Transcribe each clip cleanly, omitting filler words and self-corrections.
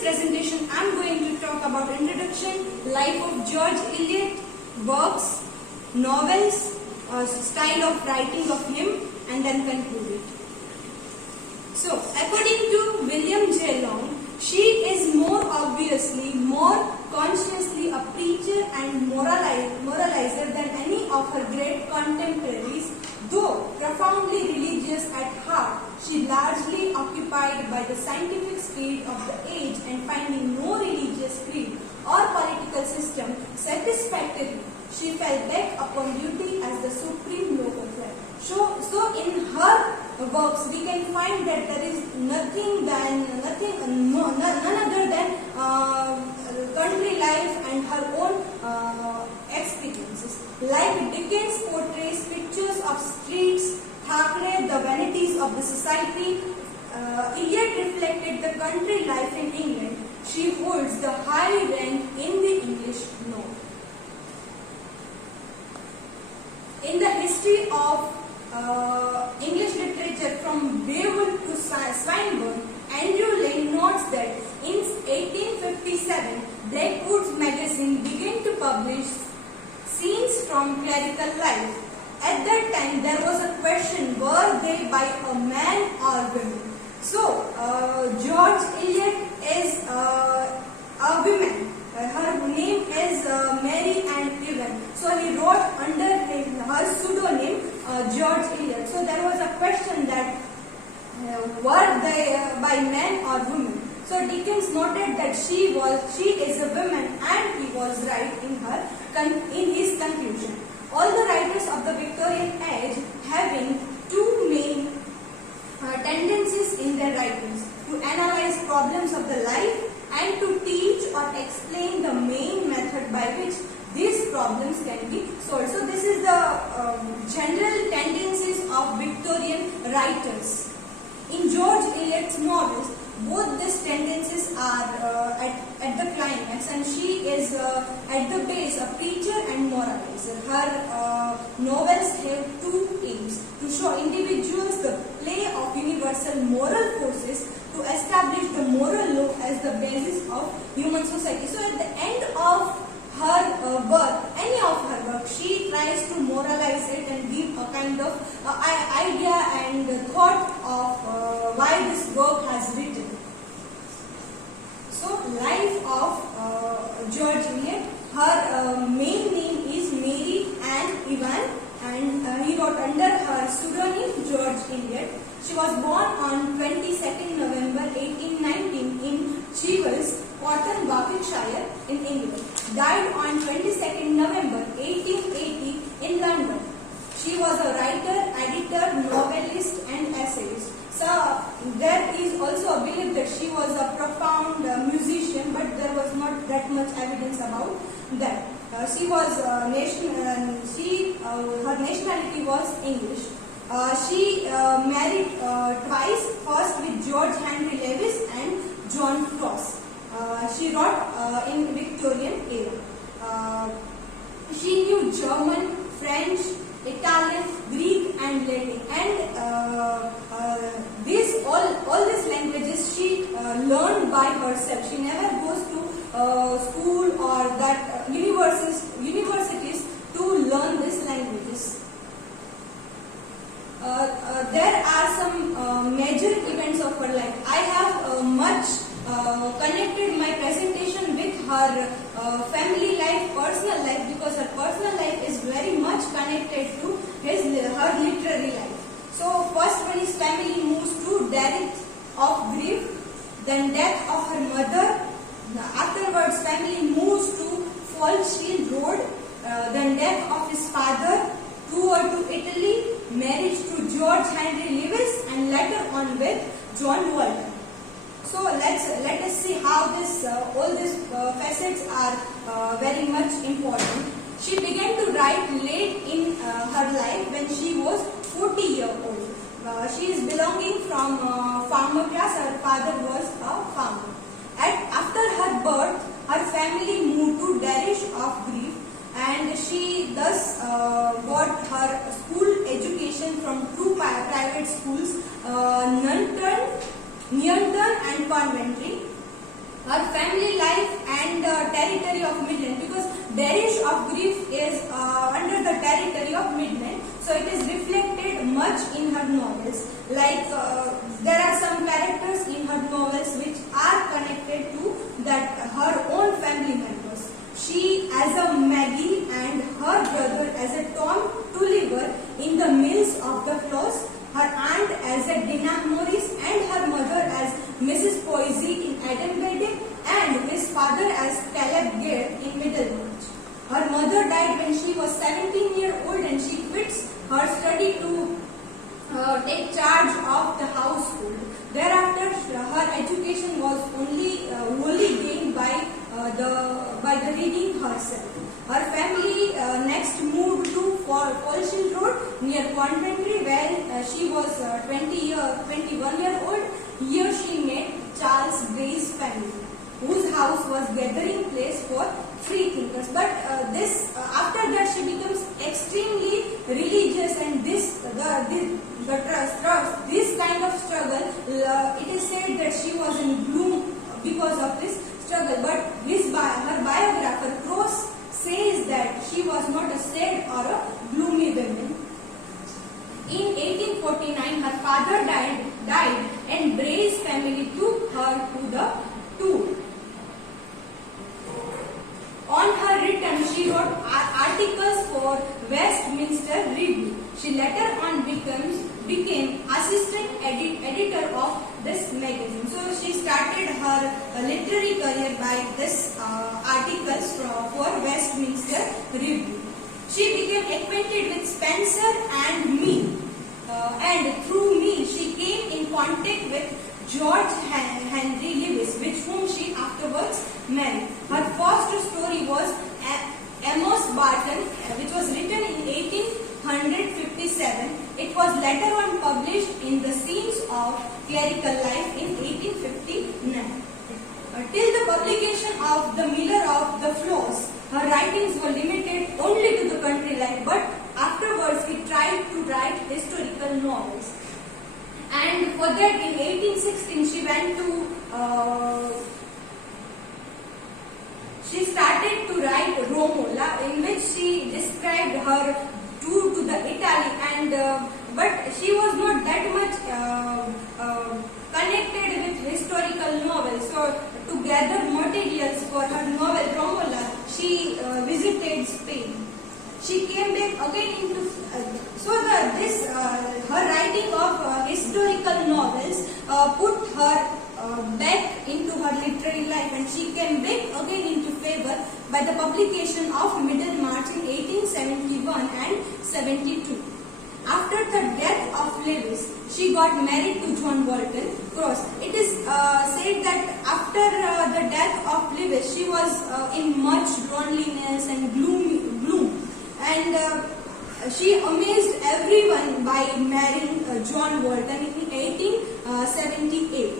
presentation I am going to talk about introduction, life of George Eliot, works, novels, style of writing of him, and then conclude it. So, according to William J. Long, she is more obviously, more consciously a preacher and moralizer than any of her great contemporaries. Though profoundly religious at heart, she largely occupied by the scientific speed of the age and finding no religious creed or political system satisfactory, she fell back upon duty as the supreme law of life. So in her works we can find that there is none other than country life and her own experiences. Like Dickens portrays pictures of streets, Thackeray the vanities of the society, Eliot reflected the country life in England. She holds the high rank in the English north. In the history of English literature from Beowulf to Swinburne, Andrew Lang notes that in 1857, Blackwood's magazine began to publish scenes from clerical life. At that time, there was a question, were they by a man or woman? So, George Eliot is a woman. Her name is Mary Ann Evan. So, he wrote under her pseudonym George Eliot. So, there was a question that were they by men or women? So, Dickens noted that she is a woman, and he was right in his conclusion. All the writers of the Victorian age having two main tendencies in their writings: to analyze problems of the life and to teach or explain the main method by which these problems can be solved. So this is the general tendencies of Victorian writers. In George Eliot's novels, both these tendencies are at the climax, and she is at the base a preacher and moralizer. Her novels have two aims: to show individuals the play of universal moral forces, to establish the moral law as the basis of human society. So at the end of her work, any of her work, she tries to moralize it and give a kind of idea and thought of why this work has written. So, life of George Eliot. Her main name is Mary Ann Evan, and he wrote under her pseudonym George Eliot. She was born on 22nd November 1819 in Chevels, Cotton, Berkshire in England. Died on 22nd November 1880 in London. She was a writer, editor, novelist and essayist. So there is also a belief that she was a profound musician, but there was not that much evidence about that. She was her nationality was English. She married twice, first with George Henry Lewis and John Cross. She wrote in Victorian era. She knew German, French, Italian, Greek and Latin, and all these languages she learned by herself. She never goes to school or that universities to learn these languages. There are some major events of her life. I have much connected my presentation with her family life, personal life, because her personal life is very much connected to her literary life. So first one is family moves to death of grief, then death of her mother. Afterwards family moves to Falsfield Road, then death of his father, tour to Italy, marriage to George Henry Lewis, and later on with John Walton. So let us see how all these facets are very much important. She began to write late in her life when she was 40 years old. She is belonging from farmer class. Her father was a farmer. After her birth, her family moved to Darish of Grief, and she thus got her school education from two private schools, Nunton and Coventry. Her territory of Midland, because Derish of Grief is under the territory of Midland, so it is reflected much in her novels. Like there are some characters in her novels which are connected to that her own family members. She as a Maggie and her brother as a Tom Tulliver in the Mills of the Floss, her aunt as a Dinah Morris and her mother as Mrs. Poisey in Adam Bede, and his father as Caleb Gale in Middlemarch. Her mother died when she was 17 years old, and she quits her study to take charge of the household. Thereafter, her education was wholly gained by the reading herself. Her family next moved to Folshill Road near Coventry, where she was 21 years old. Here she met Charles Gray's family, whose house was gathering place for free thinkers. But after that she becomes extremely religious, and this kind of struggle, it is said that she was in gloom because of this struggle. But her biographer Cross says that she was not a sad or a gloomy woman. In 1849, her father died, and Bray's family took her to the tour. On her return, she wrote articles for Westminster Review. She later on became assistant editor of this magazine. So she started her literary career by this articles for Westminster Review. She became acquainted with Spencer and me, and through me she came in contact with George Henry Lewis, with whom she afterwards married. Her first story was Amos Barton, which was written in 1857. It was later on published in the Scenes of Clerical Life in 1859. Till the publication of The Miller of the Floss, her writings were limited only to the country life, but afterwards he tried to write historical novels. And for that, in 1816, she started to write Romola, in which she described her tour to the Italy, and but she was not that much connected with historical novels. So to gather materials for her novel Romola, she visited Spain. She came back again into her writing of historical novels put her back into her literary life, and she came back again into favor by the publication of Middlemarch in 1871 and 72. After the death of Lewis, she got married to John Walton Cross. It is said that after the death of Lewis, she was in much loneliness and gloom, and she amazed everyone by marrying John Walton in 1878.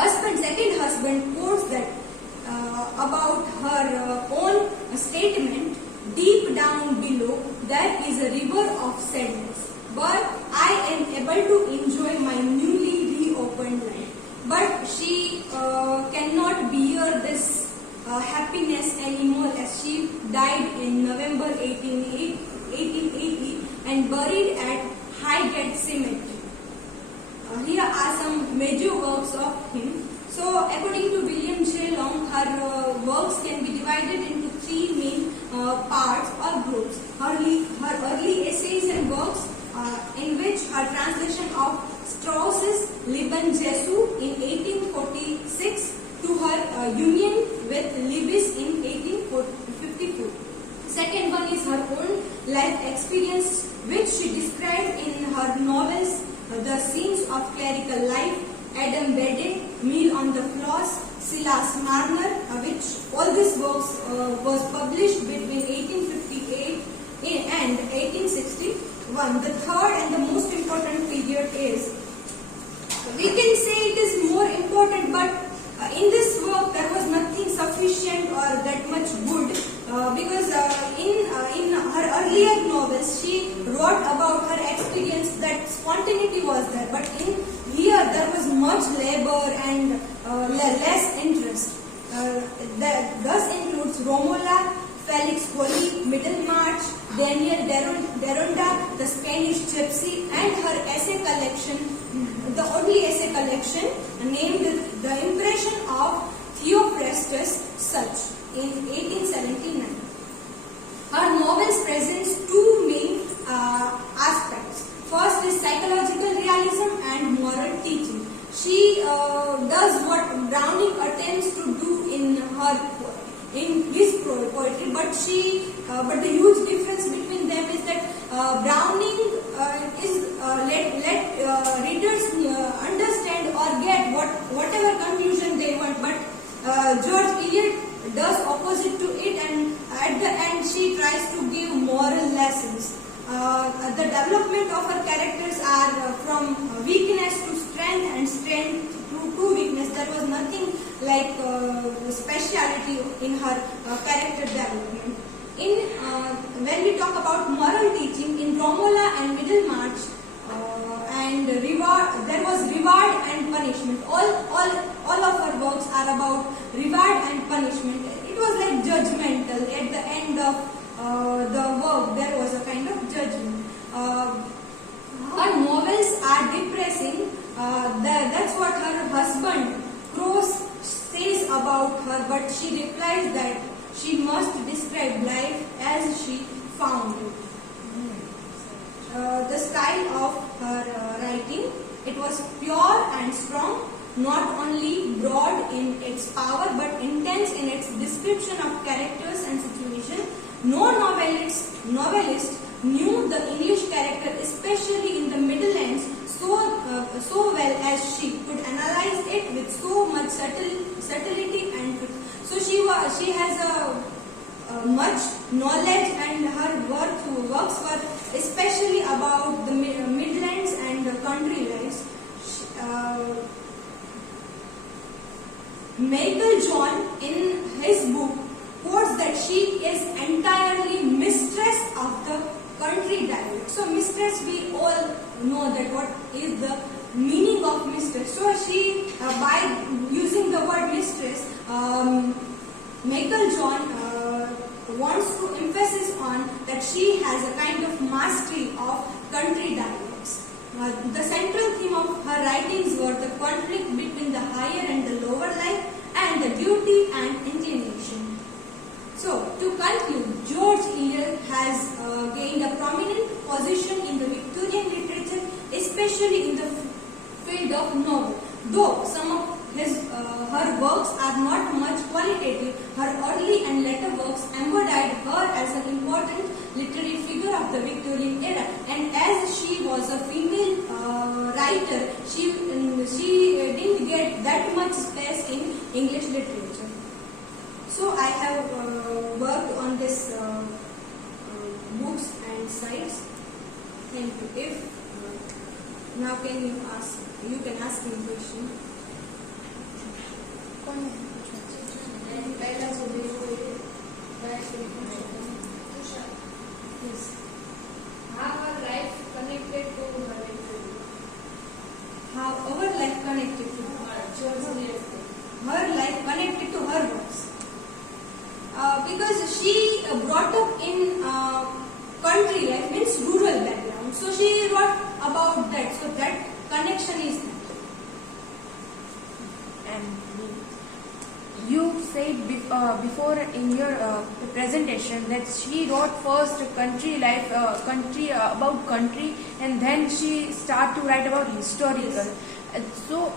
Her second husband quotes that about her own statement, "Deep down below there is a river of sadness, but I am able to enjoy my newly reopened life." But she cannot bear this happiness anymore, as she died in November 1880 and buried at Highgate Cemetery. Here are some major works of him. So, according to William J. Long, her works can be divided into three main parts or groups. Her early essays and works, in which her translation of Strauss's Leben Jesu in 1846 to her union with Lewis in 1854. Second one is her own life experience, which she described in her novels The Scenes of Clerical Life, Adam Bede, Meal on the Floss, Silas Marner, which all these works was published between 1858 and 1861. The third and the most important period is, we can say it is more important, but in this work there was nothing sufficient or that much good, because in her earlier novels she wrote about her experience, that spontaneity was there, but in here the there was much labor and less interest. Thus includes Romola, Felix Holy, Middlemarch, Daniel Deronda, the Spanish Gypsy, and her essay collection, the only essay collection named The Impression of Theophrastus Such in 1879. Her novels present two main aspects. First is psychological realism and moral teaching. She does what Browning attempts to do in his poetry, but the huge difference between them is that Browning is let readers understand or get whatever conclusion they want, but George Eliot does opposite to it, and at the end she tries to give moral lessons. The development of her characters are from weakness to strength and strength to weakness. There was nothing like speciality in her character development. When we talk about moral teaching, in Romola and Middlemarch and reward, there was reward and punishment. All of her works are about reward and punishment. It was like judgmental. At the end of the work, there was a kind of judgment. Her novels are depressing. That's what her husband Croce says about her, but she replies that she must describe life as she found it. The style of her writing, it was pure and strong, not only broad in its power but intense in its description of characters and situations. No novelist knew the English character, especially in the Middle Ages, so well as she could analyze it with so much subtlety and truth. So she has a much knowledge, and her works were especially about the Midlands and the country lives. Michael John in his book quotes that she is entirely mistress of the country dialect. So mistress, we all know that what is the meaning of mistress. So she, by using the word mistress, Michael John wants to emphasize on that she has a kind of mastery of country dialects. The central theme of her writings were the conflict between the higher and the lower life, and the duty and indignation. So, to conclude, George Eliot has gained a prominent position in the Victorian literature, especially in the field of novel. Though some of her works are not much qualitative, her early and later works embodied her as an important literary figure of the Victorian era. And as she was a female writer, she didn't get that much space in English literature. So I have worked on this books and sites. Thank you. If now you can ask me a question. Yes. How our life connected to her literature? How our life connected to her life connected to her works. Because she brought up in country life, means rural background. So she wrote about that. So that connection is there. And you said before in your presentation that she wrote first country life, about country, and then she start to write about historical. So,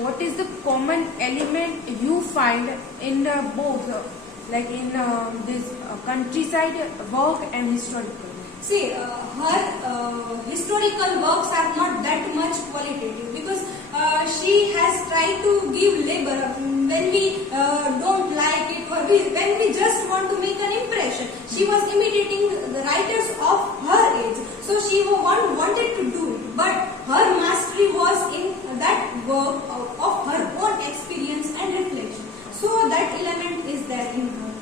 what is the common element you find in both, like in this countryside work and historical? See, her historical works are not that much qualitative, because she has tried to give labor when we don't like it, or when we just want to make an impression. She was imitating the writers of her age, so she wanted to do it, but her mastery was in that work of her own experience and reflection. So that element is there in her.